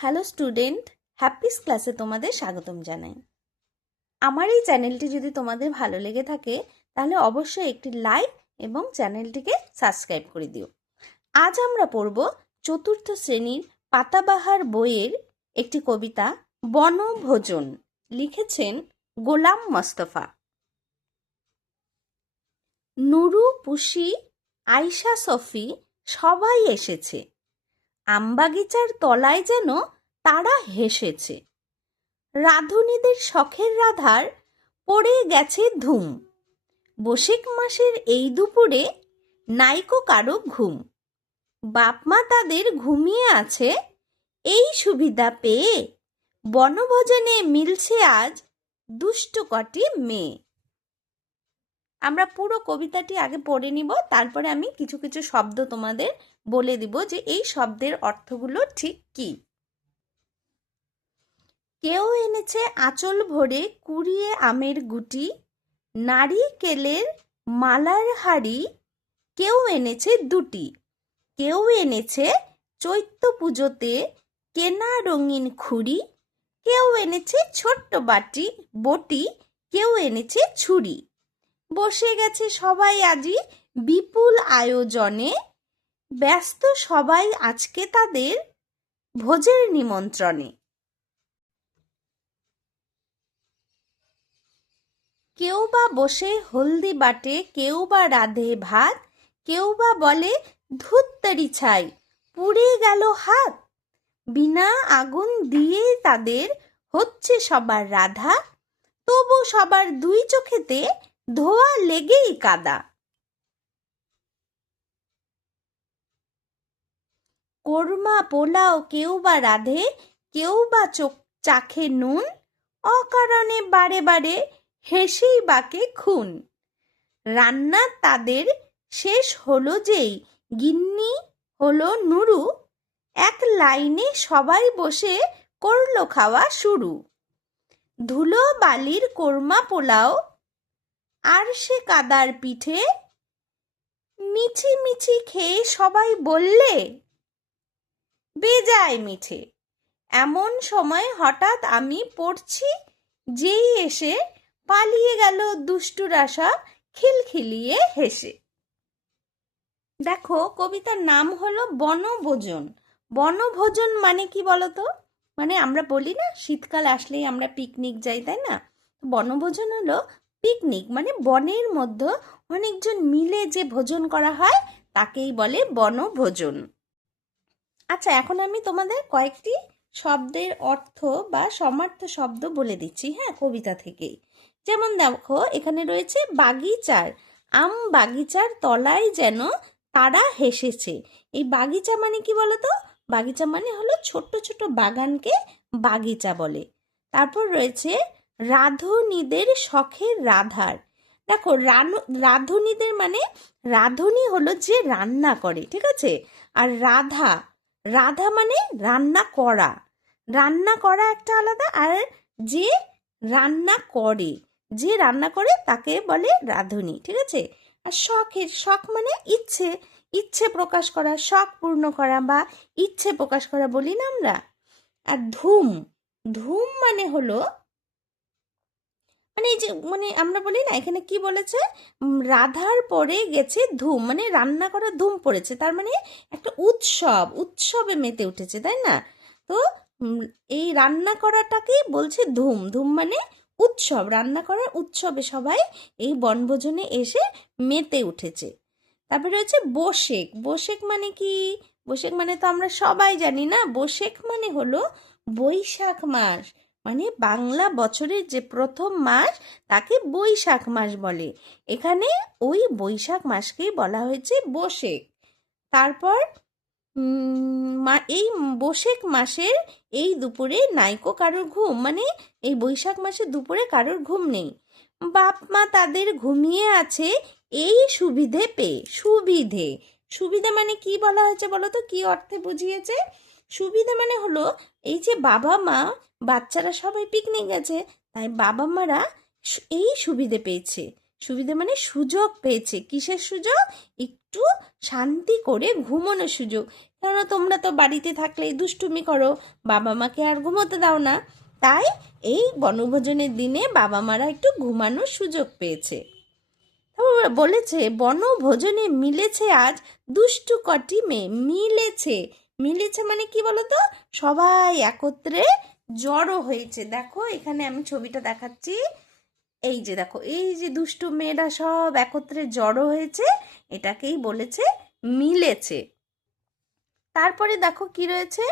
Hello student, Happy's ক্লাসে তোমাদের স্বাগতম জানাই। আমার এই চ্যানেলটি যদি তোমাদের ভালো লেগে থাকে তাহলে অবশ্যই একটি লাইক এবং চ্যানেলটিকে সাবস্ক্রাইব করে দিও। আজ আমরা পড়ব চতুর্থ শ্রেণীর পাতাবাহার বইয়ের একটি কবিতা বনভোজন। লিখেছেন গোলাম মোস্তফা। নুরু, পুষি, আয়শা, সফি সবাই এসেছে। আমবাগিচার তলায় যেন তারা হেসেছে। রাঁধুনিদের শখের রাধার পড়ে গেছে ধুম। বৈশাখ মাসের এই দুপুরে নাইকো কারো ঘুম। বাপমা তাদের ঘুমিয়ে আছে এই সুবিধা পেয়ে। বনভোজনে মিলছে আজ দুষ্ট কটি মেয়ে। আমরা পুরো কবিতাটি আগে পড়ে নিব, তারপরে আমি কিছু কিছু শব্দ তোমাদের বলে দিব যে এই শব্দের অর্থগুলো ঠিক কি। কেউ এনেছে আঁচল ভরে কুড়িয়ে আমের গুটি, নারিকেলের মালার হাড়ি কেউ এনেছে দুটি। কেউ এনেছে চৈত্র পুজোতে কেনা রঙিন খুঁড়ি। কেউ এনেছে ছোট্ট বটি, কেউ এনেছে ছুরি। বসে গেছে সবাই আজি বিপুল আয়োজনে। ব্যস্ত সবাই আজকে তাদের ভোজের নিমন্ত্রণে। কেউ বা বসে হলদি বাটে, কেউ বা রাঁধে ভাত, কেউ বা বলে ধুত্তারি ছাই পুড়ে গেল হাত। বিনা আগুন দিয়ে তাদের হচ্ছে সবার রাধা, তবু সবার দুই চোখেতে ধোয়া লেগেই কাদা। কোরমা পোলাও কেউ বা রাঁধে, কেউ বা চাখে নুন, অকারণে বারে বারে হেসেই বাকে খুন। রান্না তাদের শেষ হলো যেই গিন্নি হলো নুরু, এক লাইনে সবাই বসে করলো খাওয়া শুরু। ধুলো বালির কোরমা পোলাও আর সে কাদার পিঠে, মিছি মিছি খেয়ে সবাই বললে বেজায় মিঠে। এমন সময় হঠাৎ আমি পড়ছি যেই এসে পালিয়ে গেল দুষ্টুর আশা খিলখিলিয়ে হেসে। দেখো, কবিতার নাম হলো বনভোজন। বনভোজন মানে কি বলতো? মানে আমরা বলি না শীতকাল আসলেই আমরা পিকনিক যাই, তাই না? বনভোজন হলো পিকনিক, মানে বনের মধ্যে অনেকজন মিলে যে ভোজন করা হয় তাকেই বলে বনভোজন। আচ্ছা, এখন আমি তোমাদের কয়েকটি শব্দের অর্থ বা সমার্থ শব্দ বলে দিচ্ছি, হ্যাঁ, কবিতা থেকেই। যেমন দেখো, এখানে রয়েছে বাগিচার। আম বাগিচার তলায় যেন তারা হেসেছে। এই বাগিচা মানে কি বলতো? বাগিচা মানে হলো ছোট্ট ছোট বাগানকে বাগিচা বলে। তারপর রয়েছে রাঁধুনিদের শখের রাধার। দেখো, রাঁধুনিদের মানে রাঁধুনি হলো যে রান্না করে, ঠিক আছে? আর রাধা, রাধা মানে রান্না করা। রান্না করা একটা আলাদা, আর যে রান্না করে, যে রান্না করে তাকে বলে রাঁধুনি, ঠিক আছে? আর শখের, শখ মানে ইচ্ছে, ইচ্ছে প্রকাশ করা, শখ পূর্ণ করা বা ইচ্ছে প্রকাশ করা বলি না আমরা। আর ধুম, ধুম মানে হলো মানে এই যে মানে আমরা বলি না, এখানে কি বলেছে, রাধার পরে গেছে ধুম, মানে রান্না করার ধুম পড়েছে, তার মানে একটা উৎসব, উৎসবে মেতে উঠেছে, তাই না? তো এই রান্না করাটাকেই বলছে ধুম। ধুম মানে উৎসব, রান্না করার উৎসবে সবাই এই বনভোজনে এসে মেতে উঠেছে। তারপরে রয়েছে বৈশাখ। বৈশাখ মানে কি? বৈশাখ মানে তো আমরা সবাই জানি না। বৈশাখ মানে হলো বৈশাখ মাস, মানে বাংলা বছরের যে প্রথম মাস তাকে বৈশাখ মাস বলে। এখানে ওই বৈশাখ মাসকেই বলা হয়েছে বৈশাখ। তারপর এই বৈশাখ মাসের এই দুপুরে নাইকো কারোর ঘুম, মানে এই বৈশাখ মাসে দুপুরে কারোর ঘুম নেই। বাপ মা তাদের ঘুমিয়ে আছে এই সুবিধে পেয়ে। সুবিধে, সুবিধা মানে কি বলা হয়েছে বলো তো? কি অর্থে বুঝিয়েছে? সুবিধা মানে হলো এই যে বাবা মা, বাচ্চারা সবাই পিকনিক গেছে, তাই বাবা মারা এই সুবিধে পেয়েছে। সুবিধে মানে সুযোগ পেয়েছে। কিসের সুযোগ? একটু শান্তি করে ঘুমানোর সুযোগ। কেন, তোমরা তো বাড়িতে থাকলেই দুষ্টুমি করো, বাবা মাকে আর ঘুমোতে দাও না। তাই এই বনভোজনের দিনে বাবা মারা একটু ঘুমানোর সুযোগ পেয়েছে। তারপর বলেছে বনভোজনে মিলেছে আজ দুষ্টু কটি মেয়ে। মিলেছে, মিলেছে মানে কি বলতো? সবাই একত্রে জড়ো হয়েছে। দেখো এখানে আমি ছবিটা দেখাচ্ছি। এই যে দেখো, এই যে দুষ্টু মেয়েরা সব একত্রে জড়ো হয়েছে, এটাকেই বলেছে মিলেছে। তারপরে দেখো কি রয়েছে,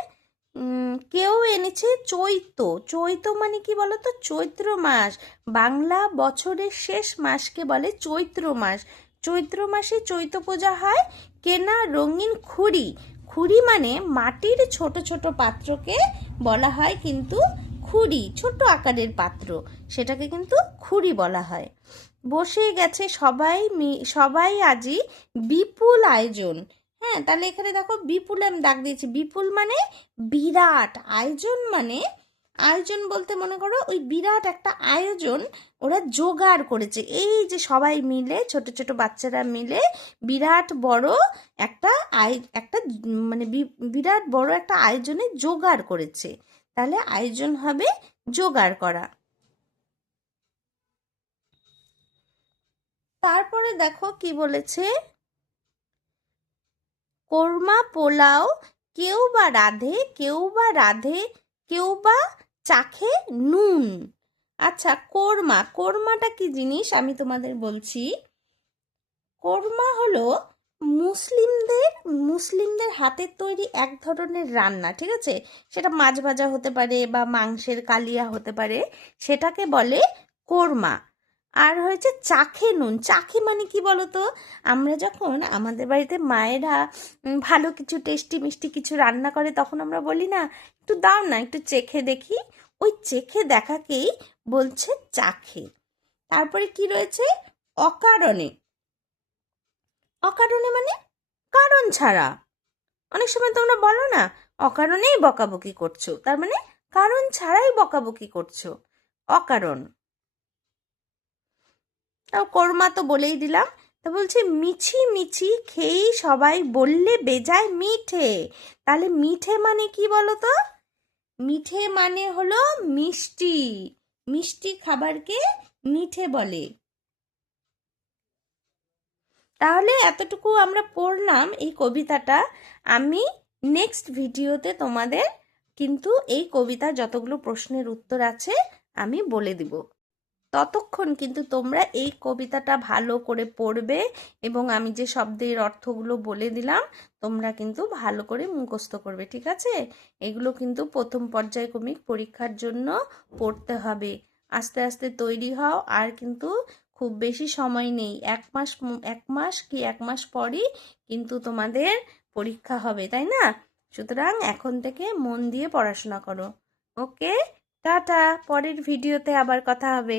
কেউ এনেছে চৈত্র। চৈত্র মানে কি বলতো? চৈত্র মাস, বাংলা বছরের শেষ মাসকে বলে চৈত্র মাস। চৈত্র মাসে চৈত্র পূজা হয়। কেনা রঙিন খুঁড়ি। খুঁড়ি মানে মাটির ছোট ছোট পাত্রকে বলা হয় কিন্তু খুঁড়ি, ছোট আকারের পাত্র, সেটাকে কিন্তু খুঁড়ি বলা হয়। বসে গেছে সবাই সবাই আজই বিপুল আয়োজন। হ্যাঁ, তাহলে এখানে দেখো বিপুল আমি দাগ দিয়েছি। বিপুল মানে বিরাট, আয়োজন মানে, আয়োজন বলতে মনে করো ওই বিরাট একটা আয়োজন ওরা জোগাড় করেছে। এই যে সবাই মিলে, ছোট ছোট বাচ্চারা মিলে বিরাট বড় একটা মানে বিরাট বড় একটা আয়োজনে জোগাড় করেছে। তাহলে আয়োজন হবে জোগাড় করা। তারপরে দেখো কি বলেছে, কোরমা পোলাও কেউ বা রাঁধে, কেউ বা রাঁধে, কেউ বা চাখে নুন। আচ্ছা, কোরমা, কোরমাটা কি জিনিস আমি তোমাদের বলছি। কোরমা হলো মুসলিমদের হাতের তৈরি এক ধরনের রান্না, ঠিক আছে? সেটা মাছ ভাজা হতে পারে বা মাংসের কালিয়া হতে পারে, সেটাকে বলে কোরমা। আর হয়েছে চাখে নুন। চাখে মানে কি বলতো? আমরা যখন আমাদের বাড়িতে মায়েরা ভালো কিছু টেস্টি মিষ্টি কিছু রান্না করে, তখন আমরা বলি না, একটু দাও না, একটু চেখে দেখি। ওই চেখে দেখাকেই বলছে চাখে। তারপরে কি রয়েছে, অকারণে। অকারণে মানে কারণ ছাড়া। অনেক সময় তোমরা বলো না, অকারণেই বকাবকি করছো, তার মানে কারণ ছাড়াই বকাবকি করছো, অকারণ। তাও কোরমা তো বলেই দিলাম। তা বলছে মিছি মিছি খেয়েই সবাই বললে বেজায় মিঠে। তাহলে মিঠে মানে কি বলো তো? মিঠে মানে হলো মিষ্টি। মিষ্টি খাবারকে মিঠে বলে। তাহলে এতটুকু আমরা পড়লাম এই কবিতাটা। আমি নেক্সট ভিডিওতে তোমাদের কিন্তু এই কবিতার যতগুলো প্রশ্নের উত্তর আছে আমি বলে দিব। ততক্ষণ কিন্তু তোমরা এই কবিতাটা ভালো করে পড়বে এবং আমি যে শব্দের অর্থগুলো বলে দিলাম তোমরা কিন্তু ভালো করে মুখস্থ করবে, ঠিক আছে? এগুলো কিন্তু প্রথম পর্যায়ক্রমিক পরীক্ষার জন্য পড়তে হবে। আস্তে আস্তে তৈরি হও। আর কিন্তু খুব বেশি সময় নেই, এক মাস পরই কিন্তু তোমাদের পরীক্ষা হবে, তাই না? সুতরাং এখন থেকে মন দিয়ে পড়াশোনা করো। ওকে, টাটা, পরের ভিডিওতে আবার কথা হবে।